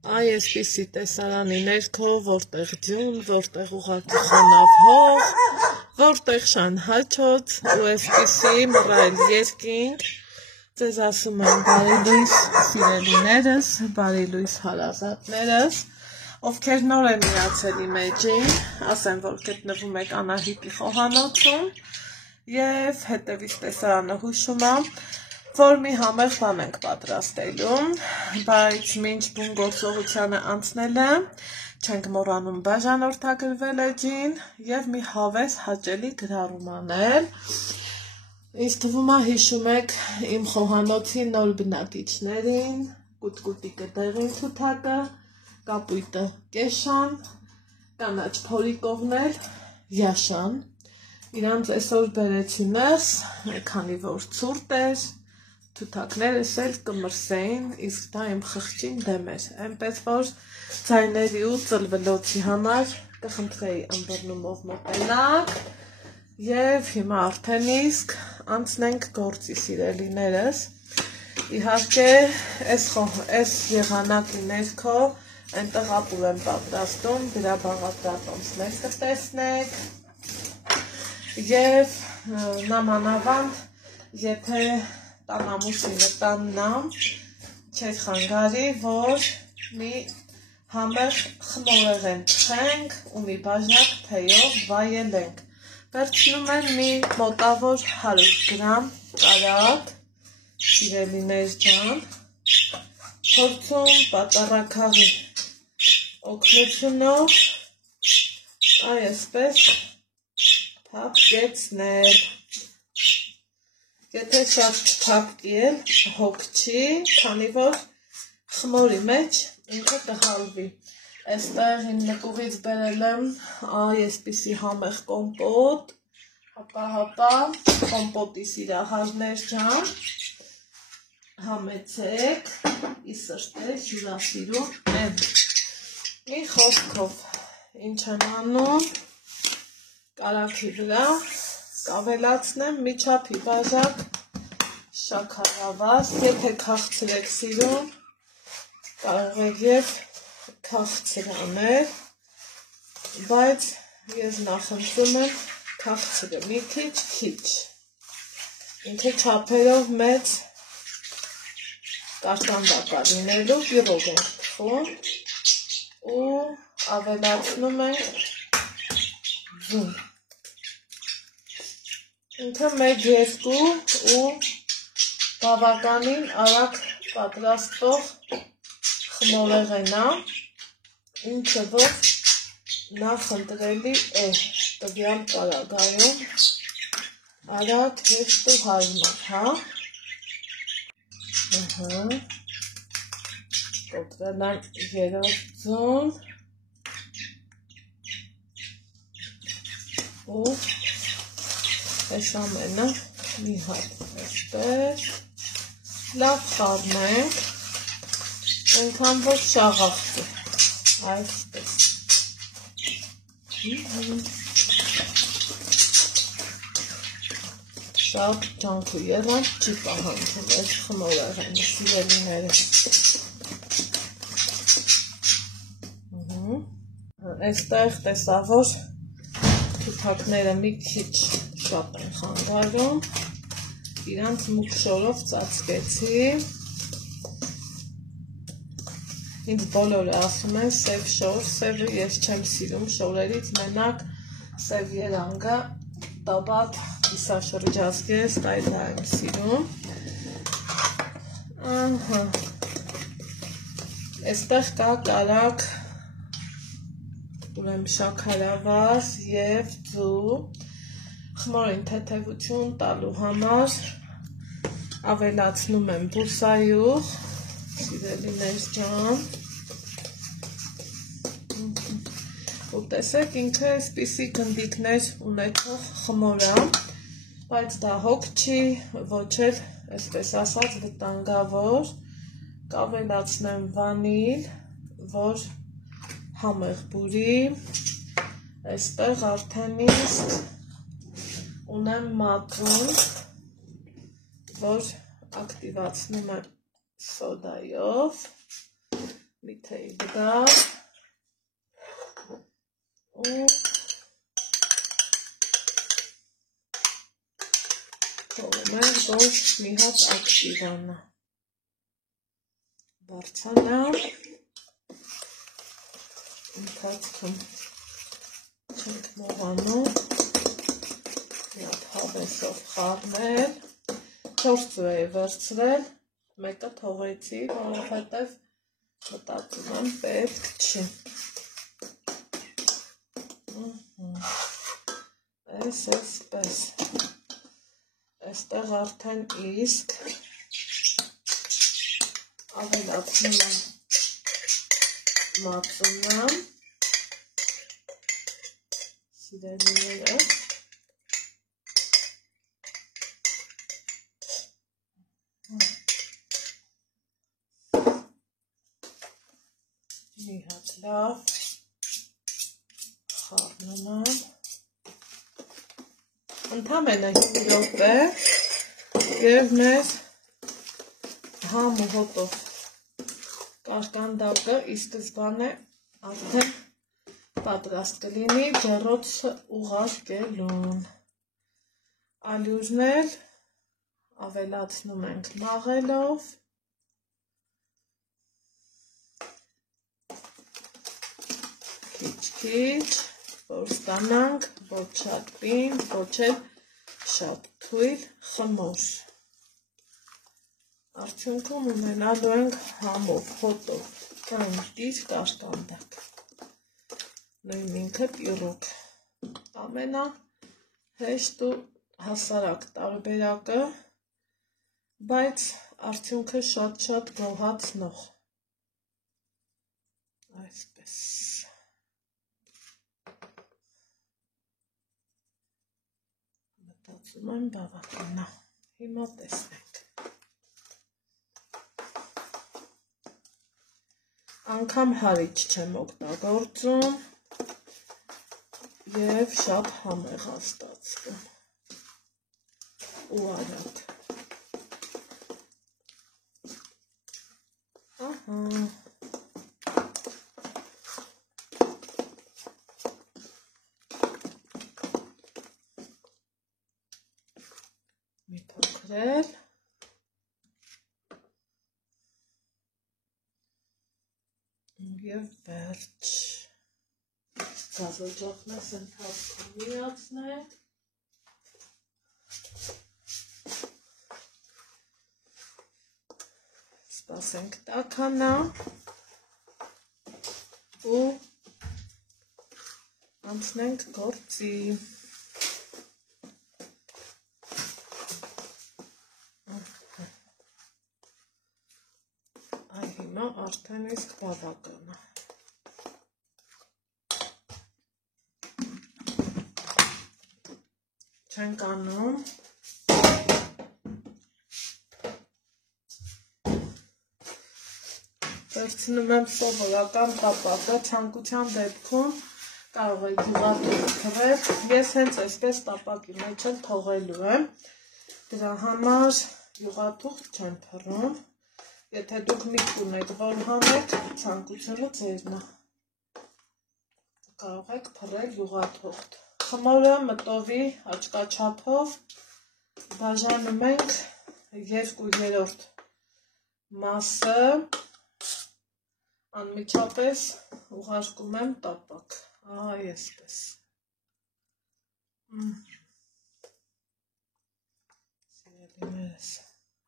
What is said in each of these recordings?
Այսպիսի տեսարանի ներքո, որտեղ ջուն, որտեղ ուղղակի խոնավ հող, որտեղ շան հաչոց ու այսպիսի մռայլ երկինք, ձեզ ասում եմ բարի լույս սիրելիներս, բարի լույս հարազատներս, ովքեր նոր են միացել իմ էջին, ասեմ, որ գտնվում եք Անահիտի խոհանոցում և հետևից տեսարանը հուշում եմ, որ մի համեղ բան ենք պատրաստելու, բայց մինչ բուն գործողությանը անցնելը չենք մոռանում բաժանորդագրվել էջին և մի հավես հաճելի գրառում անել։ Ինձ թվում է հիշում եք իմ խոհանոցի նոր բնակիչներին, կուտկուտիկը դեղին թութակը, կապույտը կեշան, կանաչ փորիկովներ յաշան, իրանց այսօր բերեցի ներս, քանի որ ցուրտ էր, թութակներս էլ կմրսեին, իսկ դա իմ խղճին դեմ էր, այնպես որ ձայների ու ծլվլոցի համար կխնդրեի ըմբռնումով մոտենաք և հիմա արդեն իսկ անցնենք գործի սիրելիներս, իհարկե այս եղանակի ներքո այնտեղ ապուր եմ պատրաստում, դրա բաղադրատոմսներ կտեսնեք և նամանավանդ, եթե տանամուսինը տաննամ, չեր խանգարի, որ մի համեղ խմորեղեն թխենք ու մի բաժակ թեյով վայելենք։ Վերցնում եմ մի մոտավոր 100 գրամ կարագ, սիրելիներ ջան, փորձում պատառաքաղի օգնությունով այսպես փափկեցնել։ Եթե շատ չփափկի էլ հոգ չի, քանի որ խմորի մեջ ինքը կհալվի։ Այստեղ իմ նկուղից բերել եմ այսպիսի համեղ կոմպոտ, հապա, կոմպոտի սիրահարներ ջան, համեցեք, ի սրտե հյուրասիրում եմ։ Մի խոսքով, ինչ եմ անում, կարագի վրա կավելացնեմ մի չափի բաժակ շաքարավազ, եթե քաղցր եք սիրում, կարող եք և քաղցր անել, բայց ես նախընտրում եմ քաղցրը մի քիչ, ինքը չափերով մեծ կարտանդակա լինելու եղող ենք թխում ու ավելացնում ենք ձուն։ Ինքը 1-2 ու բավականին արագ պատրաստող խմորեղեն է, ինչը որ նախընտրելի է տվյալ պարագայում արագ հեշտ ու հարմար, հա։ Կոտրել եմ 3 ձուն ու այս ամենը մի հատ այսպես լավ խառնենք, այնքան որ շաղախտի, այսպես։ Շատ ջանք ու եղանք չի պահանջում այս խմորեղենը, սիրելիները։ Այստեղ տեսա, որ թութակները մի քիչ շատ են խանգարում, իրանց մուգ շորով ծածկեցի, ինձ բոլորը ասում են սև շոր, սևը ես չեմ սիրում շորերից, մենակ սև երանգը, տաբատ, իսաշրջազգես, այդա եմ սիրում, այստեղ կա կարագ, ուրեմ շաքարավազ և ձու, խմորին թեթևություն տալու համար ավելացնում եմ բուսայուղ, սիրելիներ ջան, ու տեսեք ինքը այսպիսի գնդիկներ ունեցող խմոր է, բայց դա հոգ չի, ոչ էլ այսպես ասած վտանգավոր, կավելացնեմ վանիլ, որ համեղ բուրի, այստեղ արդեն իսկ ունեմ մատուն, որ ակտիվացնում եմ սոդայով, մի թեյ վրա ու թողում ենք, որ մի հատ ակտիվանա, բարձանա, ընթացքում չենք մոհանում, մի հատ հավեսով խառնել, 4 ծուղ վերցրել, մեկը թողեցի, որովհետև մտածում եմ պետք չի։ Այսպես, այստեղ արդեն իսկ ավելացնում եմ մածունան, սիրելիները, մի հատ լավ խառնում եմ, ընդամենը 5 րոպե և մեր համ ու հոտով կարկանդակը ի սկզբանե արդեն պատրաստ կլինի ջեռոցը ուղարկելուն։ Ալյուրն էլ ավելացնում ենք մաղելով, քիչ, որ ստանանք ոչ շատ պինդ, ոչ էլ շատ թույլ խմոր։ Արդյունքում ունենալու ենք համով, հոտով, կայնդիր կարկանդակ, նույն ինքը տիրոկ, ամենահեշտ ու հասարակ տարբերակը, բայց արդյունքը շատ գոհացնող, այսպես։ Մտածում եմ բավականա, հիմա տեսնենք։ Անգամ հարիճ չեմ օգտագործում և շատ համեղ է ստացվում ու արագ։ Մի փոքրել և վերջ, գազօջախն ես ընթացքում միացնենք, սպասենք տաքանա ու անցնենք գործի։ Այ հիմա արդեն իսկ բավական է։ Չենք անում վերցնում եմ սովորական տապակը, ցանկության դեպքում կարող եք յուղաթուղթ թվել, ես հենց այսպես տապակի մեջ էլ թողելու եմ, դրա համար յուղաթուղթ չեմ թռում, եթե դուք միտք ունեք, որ հանեք, ցանկությունը ձերն է, կարող եք փռել յուղաթուղթ։ Խմորը մտովի աչքաչափով բաժանում ենք 2/3 մասը, անմիջապես ուղարկում եմ տապակ, ահա այսպես։ Սիրելիներս,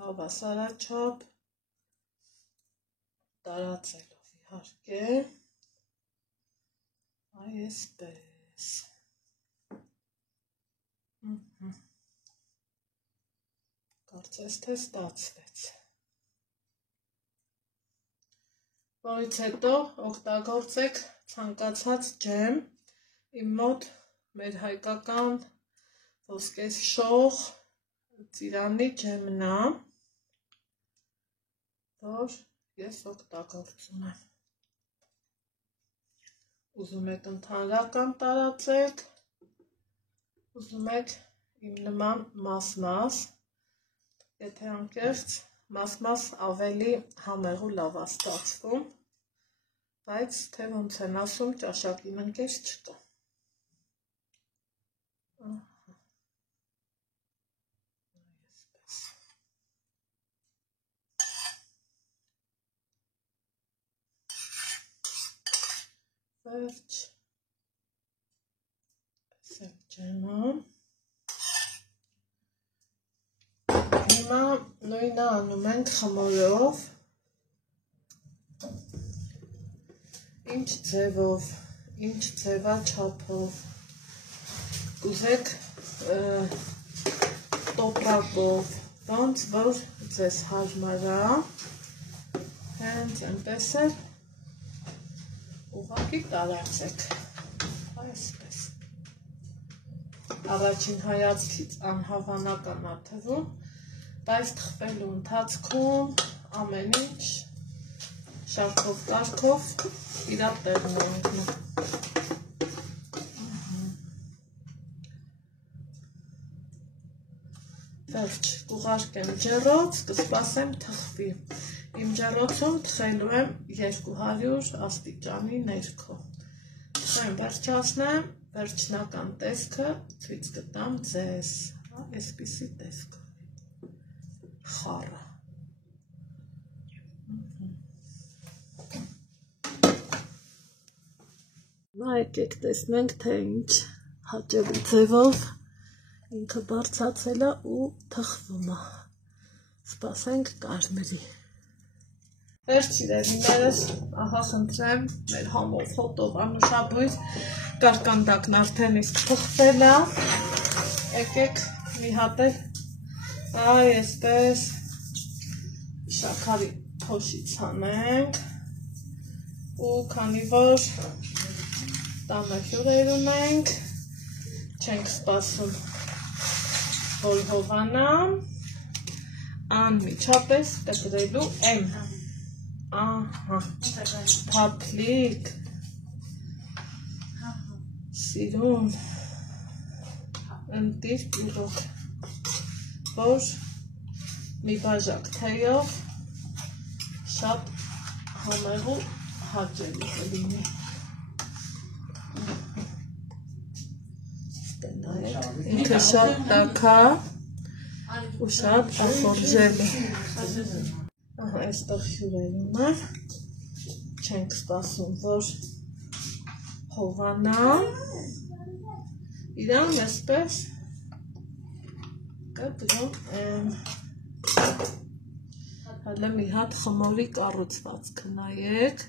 հավասարաչափ տարածելով իհարկե, այսպես։ Կարծես թե ստացվեց։ Որից հետո օգտագործեք ցանկացած ջեմ, իմ մոտ մեր հայկական ոսկեշող ծիրանի ջեմն է, որ ես օգտագործում եմ։ Ուզում եք ընդհանրական տարածեք, ուզում եք իմ նման մաս-մաս, եթե անկեղծ մաս-մաս ավելի համեղ ու լավ է ստացվում, Բայց թե ոնց եմ ասում, ճաշակի մնկեր չկա։ Վերջ, սև ջրում, հիմա նույնը անում ենք խմորով, ինչ ձևով, ինչ ձևաչափով, կուզեք տոպրակով, ոնց որ ձեզ հարմար է, հենց այնպես էլ ուղղակի տարածեք, այսպես, առաջին հայացքից անհավանական է թվում, բայց թխվելու ընթացքում ամեն ինչ շարքով կարգով իրա տեղն է ընկնում։ Վերջ, կուղարկեմ ջեռոց, կսպասեմ թխվի։ Իմ ջեռոցում թխելու եմ 200 աստիճանի ներքո։ Թխեմ վերջացնեմ, վերջնական տեսքը ցույց կտամ ձեզ, այսպիսի տեսք, խառը։ Հիմա եկեք տեսնենք, թե ինչ հաճելի ձևով ինքը բարձացել է ու թխվում է։ Սպասենք կարմրի։ Վերջ սիրելիներս, ահա խնդրեմ, մեր համով հոտով անուշաբույր կարկանդակն արդեն իսկ թխվել է։ Եկեք մի հատ էլ այսպես շաքարի փոշից հանենք ու քանի որ տանը հյուրեր ունենք, չենք սպասում որ հովանա, անմիջապես կտրելու եմ, ահա, թափլիկ, սիրուն, ընտիր պիրոկ, որ մի բաժակ թեյով շատ համեղ ու հաճելի կլինի։ Ինքը շատ տաք է ու շատ ախորժելի։ Ահա այստեղ հյուրեր ունեն, չենք սպասում որ հովանա, իրան այսպես կտրում եմ։ Հələ մի հատ խմորի կառուցվածքը նայեք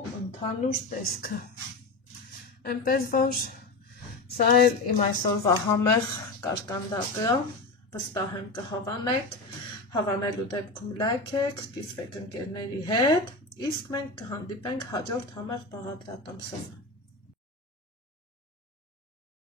ու ընդհանուր տեսքը։ Այնպես որ սա էլ իմ այսօրվա համեղ կարկանդակը, վստահ եմ կհավանեք, հավանելու դեպքում լայքեք, կիսվեք ընկերների հետ, իսկ մենք կհանդիպենք հաջորդ համեղ բաղադրատոմսով։